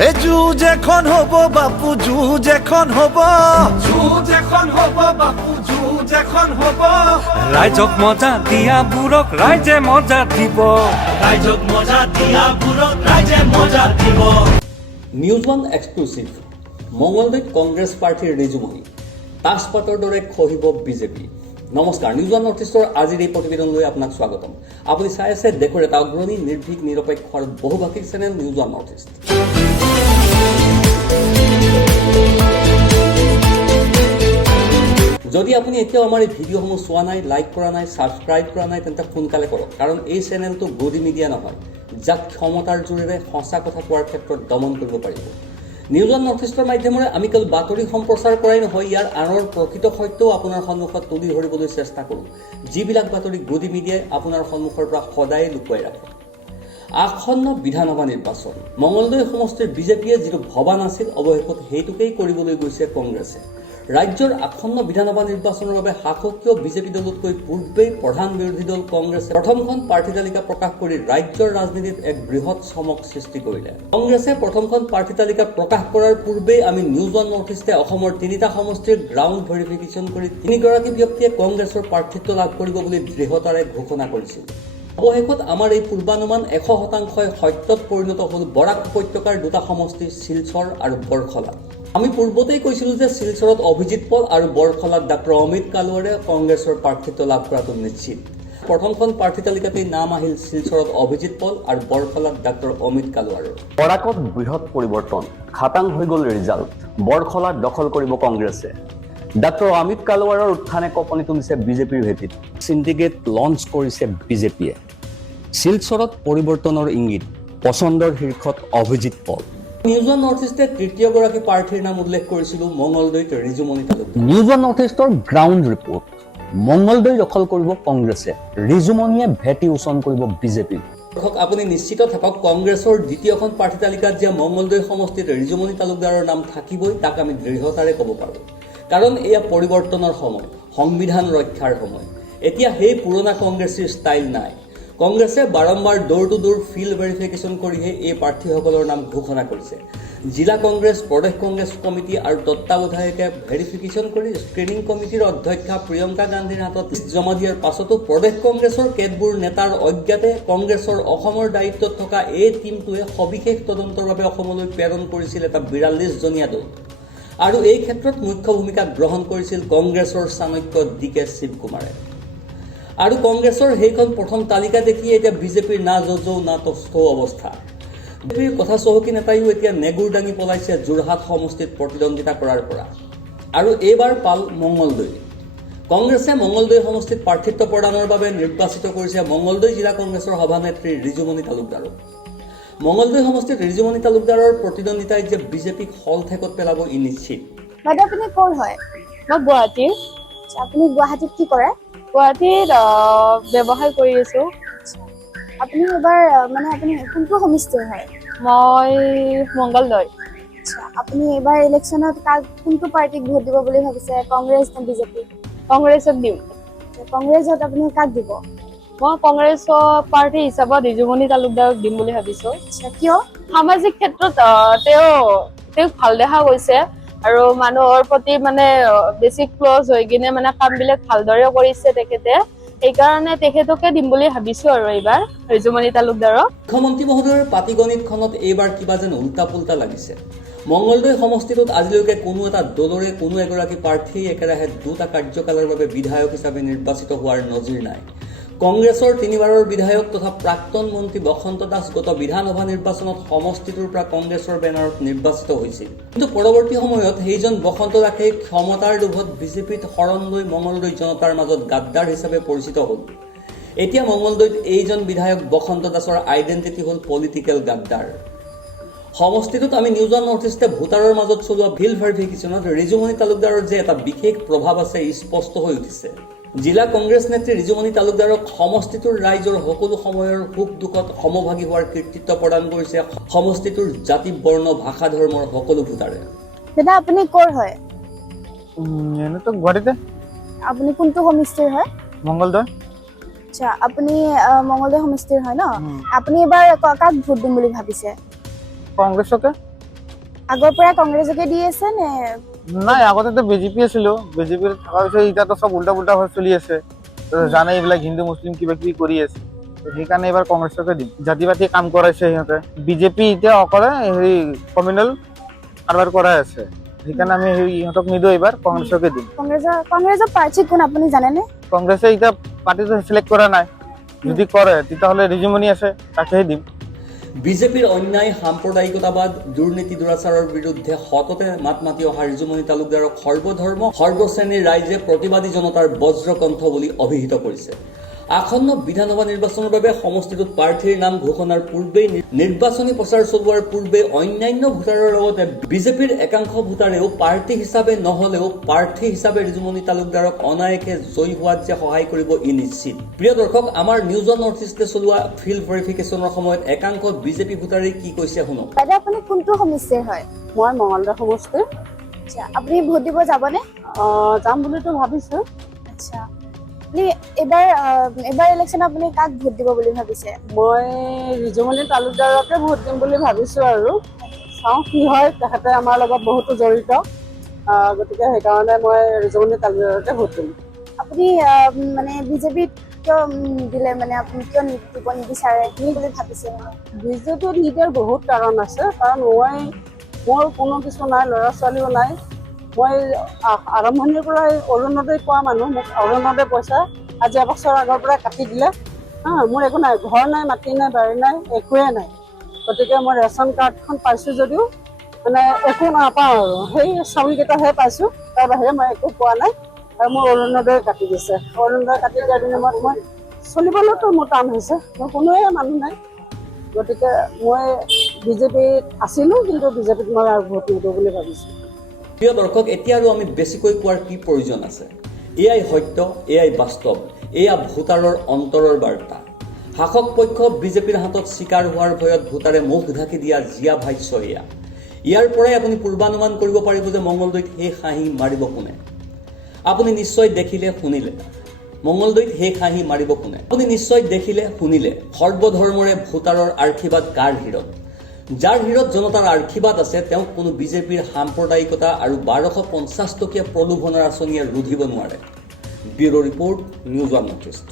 হে যুঁজ এখন হব বাপু, যুঁজ এখন হব, যুঁজ এখন হব বাপু, যুঁজ এখন হব। ৰাইজক মজা দিয়া বুৰক ৰাইজে মজা দিব, ৰাইজক মজা দিয়া বুৰক ৰাইজে মজা দিব। News one exclusive. মঙলদৈত কংগ্ৰেছ প্ৰাৰ্থীৰ ৰিজুমনি, তাজপাতৰ দৰে খহিব বিজেপি। নমস্কাৰ, নিউজ ওৱান নৰ্থ ইষ্টৰ আজিৰ এই প্ৰতিবেদনলৈ আপোনাক স্বাগতম। আপুনি চাই আছে দেশৰ এটা অগ্ৰণী, নিৰ্ভীক, নিৰপেক্ষ আৰু বহুভাষিক channel news one north east. যদি আপুনি এতিয়াও আমাৰ এই ভিডিঅ'সমূহ চোৱা নাই, লাইক কৰা নাই, ছাবস্ক্ৰাইব কৰা নাই, তেন্তে সোনকালে কৰক, কাৰণ এই চেনেলটো গদি মিডিয়া নহয়, যাক ক্ষমতাৰ জোৰেৰে সঁচা কথা কোৱাৰ ক্ষেত্ৰত দমন কৰিব পাৰিব। নিউজ ওৱান নৰ্থ ইষ্টৰ মাধ্যমেৰে আমি কেৱল বাতৰি সম্প্ৰচাৰ কৰাই নহয়, ইয়াৰ আঁৰৰ প্ৰকৃত সত্যও আপোনাৰ সন্মুখত তুলি ধৰিবলৈ চেষ্টা কৰোঁ, যিবিলাক বাতৰি গদি মিডিয়াই আপোনাৰ সন্মুখৰ পৰা সদায় লুকুৱাই ৰাখে। আসন্ন বিধানসভা নিৰ্বাচন, মঙলদৈ সমষ্টিৰ বিজেপিয়ে যিটো ভবা নাছিল, অৱশেষত সেইটোকেই কৰিবলৈ গৈছে কংগ্ৰেছে। ৰাজ্যৰ আসন্ন বিধানসভা নিৰ্বাচনৰ বাবে শাসকীয় বিজেপি দলতকৈ পূৰ্বেই প্ৰধান বিৰোধী দল কংগ্ৰেছে প্ৰথমখন প্ৰাৰ্থী তালিকা প্ৰকাশ কৰি ৰাজ্যৰ ৰাজনীতিত এক বৃহৎ চমক সৃষ্টি কৰিলে। কংগ্ৰেছে প্ৰথমখন প্ৰাৰ্থী তালিকা প্ৰকাশ কৰাৰ পূৰ্বেই আমি নিউজ ওৱান নৰ্থ ইষ্টে অসমৰ তিনিটা সমষ্টিৰ গ্ৰাউণ্ড ভেৰিফিকেশ্যন কৰি তিনিগৰাকী ব্যক্তিয়ে কংগ্ৰেছৰ প্ৰাৰ্থিত্ব লাভ কৰিব বুলি দৃঢ়তাৰে ঘোষণা কৰিছিল। অৱশেষত আমাৰ এই পূৰ্বানুমান 100% সত্যত পৰিণত হ'ল বৰাক উপত্যকাৰ দুটা সমষ্টি শিলচৰ আৰু বৰখলা। আমি পূৰ্বতেই কৈছিলোঁ যে শিলচৰত অভিজিত পল আৰু বৰখলাত ডাক্তৰ অমিত কালুৱাৰে কংগ্ৰেছৰ প্ৰাৰ্থিত্ব লাভ কৰাটো নিশ্চিত। প্ৰথমখন প্ৰাৰ্থী তালিকাতেই নাম আহিল শিলচৰত অভিজিত পল আৰু বৰখলাত ডাক্তৰ অমিত কালুৱাৰৰ। বৰাকত বৃহৎ পৰিৱৰ্তন, খাটাং হৈ গ'ল ৰিজাল্ট, বৰখলাত দখল কৰিব কংগ্ৰেছে। ডাক্তৰ অমিত কালুৱাৰৰ উত্থানে কঁপনি তুলিছে বিজেপিৰ ভেটিত। চিণ্ডিকেট লঞ্চ কৰিছে বিজেপিয়ে। শিলচৰত পৰিৱৰ্তনৰ ইংগিত, পচন্দৰ শীৰ্ষত অভিজিত পল। নিউজ ওৱান নৰ্থ ইষ্টে তৃতীয়গৰাকী প্ৰাৰ্থীৰ নাম উল্লেখ কৰিছিলোঁ, মঙলদৈত Rijumoni Talukdar. News one north ইষ্টৰ গ্ৰাউণ্ড ৰিপৰ্ট। মঙলদৈ দখল কৰিব কংগ্ৰেছে, ৰিজুমনিয়ে ভেটি উচন কৰিব বিজেপি। আপুনি নিশ্চিত থাকক, কংগ্ৰেছৰ দ্বিতীয়খন প্ৰাৰ্থী তালিকাত যে মঙলদৈ সমষ্টিত ৰিজুমনি তালুকদাৰৰ নাম থাকিবই, তাক আমি দৃঢ়তাৰে ক'ব পাৰোঁ। কাৰণ এয়া পৰিৱৰ্তনৰ সময়, সংবিধান ৰক্ষাৰ সময়। এতিয়া সেই পুৰণা কংগ্ৰেছীৰ ষ্টাইল নাই। কংগ্ৰেছে বাৰম্বাৰ door to door field verification কৰিহে এই প্ৰাৰ্থীসকলৰ নাম ঘোষণা কৰিছে। জিলা কংগ্ৰেছ, প্ৰদেশ কংগ্ৰেছ কমিটি আৰু তত্বাৱধায়কে ভেৰিফিকেশ্যন কৰি স্ক্ৰিনিং কমিটিৰ অধ্যক্ষা প্ৰিয়ংকা গান্ধীৰ হাতত জমা দিয়াৰ পাছতো প্ৰদেশ কংগ্ৰেছৰ কেতবোৰ নেতাৰ অজ্ঞাতে কংগ্ৰেছৰ অসমৰ দায়িত্বত থকা এই টীমটোৱে সবিশেষ তদন্তৰ বাবে অসমলৈ প্ৰেৰণ কৰিছিল এটা 42জনীয়া দল। আৰু এই ক্ষেত্ৰত মুখ্য ভূমিকা গ্ৰহণ কৰিছিল কংগ্ৰেছৰ চাণক্য DK শিৱকুমাৰে। আৰু কংগ্ৰেছৰ সেইখন প্ৰথম তালিকা দেখি এতিয়া বিজেপিৰ না যজৌ না তস্থৌ অৱস্থা। বিজেপিৰ কথা চহকী নেতাইও এতিয়া নেগুৰ দাঙি পলাইছে যোৰহাট সমষ্টিত প্ৰতিদ্বন্দ্বিতা কৰাৰ পৰা। আৰু এইবাৰ পাল মঙলদৈ। কংগ্ৰেছে মঙলদৈ সমষ্টিত প্ৰাৰ্থিত্ব প্ৰদানৰ বাবে নিৰ্বাচিত কৰিছে মঙলদৈ জিলা কংগ্ৰেছৰ সভানেত্ৰী ৰিজুমনি তালুকদাৰক। মঙলদৈ সমষ্টিত ৰিজুমনি তালুকদাৰৰ প্ৰতিদ্বন্দ্বিতাই যে বিজেপিক হলঠেকত পেলাব ই নিশ্চিত। বাইদেউ আপুনি ক'ৰ হয়? মই গুৱাহাটীৰ। আপুনি গুৱাহাটীত কি কৰে? গুৱাহাটীত ব্যৱসায় কৰি আছো। আপুনি এবাৰ আপুনি কোনটো সমষ্টিৰ হয়? মই মংগলদৈ। আচ্ছা, আপুনি এইবাৰ ইলেকশ্যনত কোনটো পাৰ্টিক ভোট দিব বুলি ভাবিছে? কংগ্ৰেছ নে বিজেপি? কংগ্ৰেছক দিম। কংগ্ৰেছত আপুনি কাক দিব? মই কংগ্ৰেছৰ পাৰ্টি হিচাপত ৰিজুমনি তালুকদাৰক দিম বুলি ভাবিছো। আচ্ছা, কিয়? সামাজিক ক্ষেত্ৰত তেওঁক ভাল দেখা গৈছে আৰু মানুহৰ প্ৰতি বেছি ক্লজ হৈ কিনে কামবিলাক ভালদৰে কৰিছে তেখেতে। সেইকাৰণে তেখেতকে দিম বুলি ভাবিছো আৰু এইবাৰ ৰিজুমনি তালুকদাৰক। মুখ্যমন্ত্ৰী মহোদয়ৰ পাটিগণিতখনত এইবাৰ কিবা যেন উল্টা পুল্টা লাগিছে। মঙলদৈ সমষ্টিটোত আজিলৈকে কোনো এটা দলৰে কোনো এগৰাকী প্ৰাৰ্থীয়ে একেৰাহে দুটা কাৰ্যকালৰ বাবে বিধায়ক হিচাপে নিৰ্বাচিত হোৱাৰ নজিৰ নাই। কংগ্ৰেছৰ 3বাৰৰ বিধায়ক তথা প্ৰাক্তন মন্ত্ৰী বসন্ত দাস গত বিধানসভা নিৰ্বাচনত সমষ্টিটোৰ পৰা কংগ্ৰেছৰ বেনাৰত নিৰ্বাচিত হৈছিল। কিন্তু পৰৱৰ্তী সময়ত সেইজন বসন্ত দাসেই ক্ষমতাৰ লোভত বিজেপিত শৰণ লৈ মঙলদৈ জনতাৰ মাজত গাদ্দাৰ হিচাপে পৰিচিত হ'ল। এতিয়া মঙলদৈত এইজন বিধায়ক বসন্ত দাসৰ আইডেণ্টিটি হ'ল পলিটিকেল গাদ্দাৰ। সমষ্টিটোত আমি নিউজ ওৱান নৰ্থ ইষ্টে ভোটাৰৰ মাজত চলোৱা ফিল্ড ভেৰিফিকেশ্যনত ৰিজুমনি তালুকদাৰৰ যে এটা বিশেষ প্ৰভাৱ আছে স্পষ্ট হৈ উঠিছে। জিলা কংগ্ৰেছ নেত্ৰী ৰিজুমনি তালুকদাৰক সমষ্টিটোৰ ৰাইজৰ সকলো সময়ৰ সুখ দুখত সমভাগী হোৱাৰ কৃতিত্ব প্ৰদান কৰিছে সমষ্টিটোৰ জাতি, বৰ্ণ, ভাষা, ধৰ্মৰ সকলো ভোটাৰে। দাদা আপুনি ক'ৰ হয়? এনেতো গুৱাহাটীতে। আপুনি কোনটো সমষ্টিৰ হয়? মংগলদৈ। আচ্ছা, আপুনি মঙলদৈ সমষ্টিৰ হয় ন? আপুনি এবাৰ কাক ভোট দিম বুলি ভাবিছে? কংগ্ৰেছকে। আগৰ পৰা কংগ্ৰেছকে দি আছে নে? নাই আগতেতো বিজেপি আছিলো, বিজেপিৰ থকাৰ পিছত এতিয়াতো চব উল্টা পুল্টা হৈ চলি আছে। জানে এইবিলাক হিন্দু মুছলিম কিবা কিবি কৰি আছে, সেইকাৰণে এইবাৰ কংগ্ৰেছকে দিম। জাতি পাতি কাম কৰাইছে সিহঁতে। বিজেপি এতিয়া অকলে হেৰি কমিউনেল কাৰবাৰ কৰাই আছে, সেইকাৰণে আমি ইহঁতক নিদিওঁ, এইবাৰ কংগ্ৰেছকে দিম। কংগ্ৰেছৰ প্ৰাৰ্থী কোন আপুনি জানেনে? কংগ্ৰেছে এতিয়া পাৰ্টিটো চিলেক্ট কৰা নাই, যদি কৰে তেতিয়াহ'লে ৰিজুমনি আছে, তাকেই দিম। বিজেপিৰ অন্যায়, সাম্প্ৰদায়িকতাবাদ, দুৰ্নীতি দুৰাচাৰৰ বিৰুদ্ধে সততে মাত মাতি অহা ৰিজুমনি তালুকদাৰক সৰ্বধৰ্ম সৰ্বশ্ৰেণীৰ ৰাইজে প্ৰতিবাদী জনতাৰ বজ্ৰকণ্ঠ বুলি অভিহিত কৰিছে। আসন্ন বিধানসভা নিৰ্বাচনৰ বাবে সমষ্টিটোত প্ৰাৰ্থীৰ নাম ঘোষণাৰ পূৰ্বেই নিৰ্বাচনী প্ৰচাৰ চলোৱাৰ পূৰ্বে অন্যান্য ভোটাৰৰ লগতে বিজেপিৰ একাংশ ভোটাৰেও পাৰ্টি হিচাপে নহলেও প্ৰাৰ্থী হিচাপে ৰিজুমনি তালুকদাৰক অনায়াসে জয়ী হোৱাত যে সহায় কৰিব ই নিশ্চিত। প্ৰিয় দৰ্শক, আমাৰ নিউজ অন নৰ্থ ইষ্টে চলোৱা ফিল্ড ভেৰিফিকেশ্যনৰ সময়ত একাংশ বিজেপি ভোটাৰে কি কৈছে শুনক। বাইদেউ আপুনি কোনটো সমষ্টিৰ হয়? মই মঙলদৈ সমষ্টিৰ। আচ্ছা, আপুনি ভোট দিব যাবনে? যাম বুলিতো ভাবিছো। আচ্ছা, আপুনি এইবাৰ ইলেকশ্যন আপুনি কাক ভোট দিব বুলি ভাবিছে? মই ৰিজুমনি তালুকদাৰকে ভোট দিম বুলি ভাবিছো আৰু চাওঁ কি হয়, তেখেতে আমাৰ লগত বহুতো জড়িত, গতিকে সেইকাৰণে মই ৰিজুমনি তালুকদাৰকে ভোট দিম। আপুনি মানে বিজেপিত কিয় নিদিলে, মানে আপুনি কিয় দিব নিবিচাৰে কি বুলি ভাবিছে? মানে বিজেপিত নিদিয়াৰ বহুত কাৰণ আছে, কাৰণ মোৰ কোনো কিছু নাই, ল'ৰা ছোৱালীও নাই। মই আৰম্ভণিৰ পৰাই অৰুণোদয় পোৱা মানুহ, মোক অৰুণোদয় পইচা আজি এবছৰ আগৰ পৰাই কাটি দিলে। মোৰ একো নাই, ঘৰ নাই, মাটি নাই, বাৰী নাই, একোৱে নাই। গতিকে মই ৰেচন কাৰ্ডখন পাইছোঁ যদিও মানে একো নাপাওঁ আৰু সেই চাউলকেইটাহে পাইছোঁ, তাৰ বাহিৰে মই একো পোৱা নাই। আৰু মোৰ অৰুণোদয় কাটি দিছে। অৰুণোদয় কাটি দিয়াৰ বিনিময়ত মই চলিবলৈতো মোৰ টান হৈছে, মোৰ কোনোৱে মানুহ নাই। গতিকে মই বিজেপিত আছিলোঁ, কিন্তু বিজেপিত মই আৰু ভোট নিদিওঁ বুলি ভাবিছোঁ। প্ৰিয় দৰ্শক, এতিয়া আৰু আমি বেছিকৈ কোৱাৰ কি প্ৰয়োজন আছে? এয়াই সত্য, এয়াই বাস্তৱ, এয়া ভোটাৰৰ অন্তৰৰ বাৰ্তা। শাসক পক্ষ বিজেপিৰ হাতত চিকাৰ হোৱাৰ ভয়ত ভোটাৰে মুখ ঢাকি দিয়া জীয়া ভাষ্য এয়া। ইয়াৰ পৰাই আপুনি পূৰ্বানুমান কৰিব পাৰিব যে মঙলদৈত সেই হাঁহি মাৰিব কোনে। আপুনি নিশ্চয় দেখিলে শুনিলে, মঙলদৈত সেই হাঁহি মাৰিব কোনে। আপুনি নিশ্চয় দেখিলে শুনিলে, সৰ্বধৰ্মৰে ভোটাৰৰ আশীৰ্বাদ কাৰ হীৰত। যাৰ হীৰত জনতাৰ আশীৰ্বাদ আছে, তেওঁক কোনো বিজেপিৰ সাম্প্ৰদায়িকতা আৰু 1250 টকীয়া প্ৰলোভনৰ আঁচনিয়ে ৰুধিব নোৱাৰে। Bureau report, news on north east.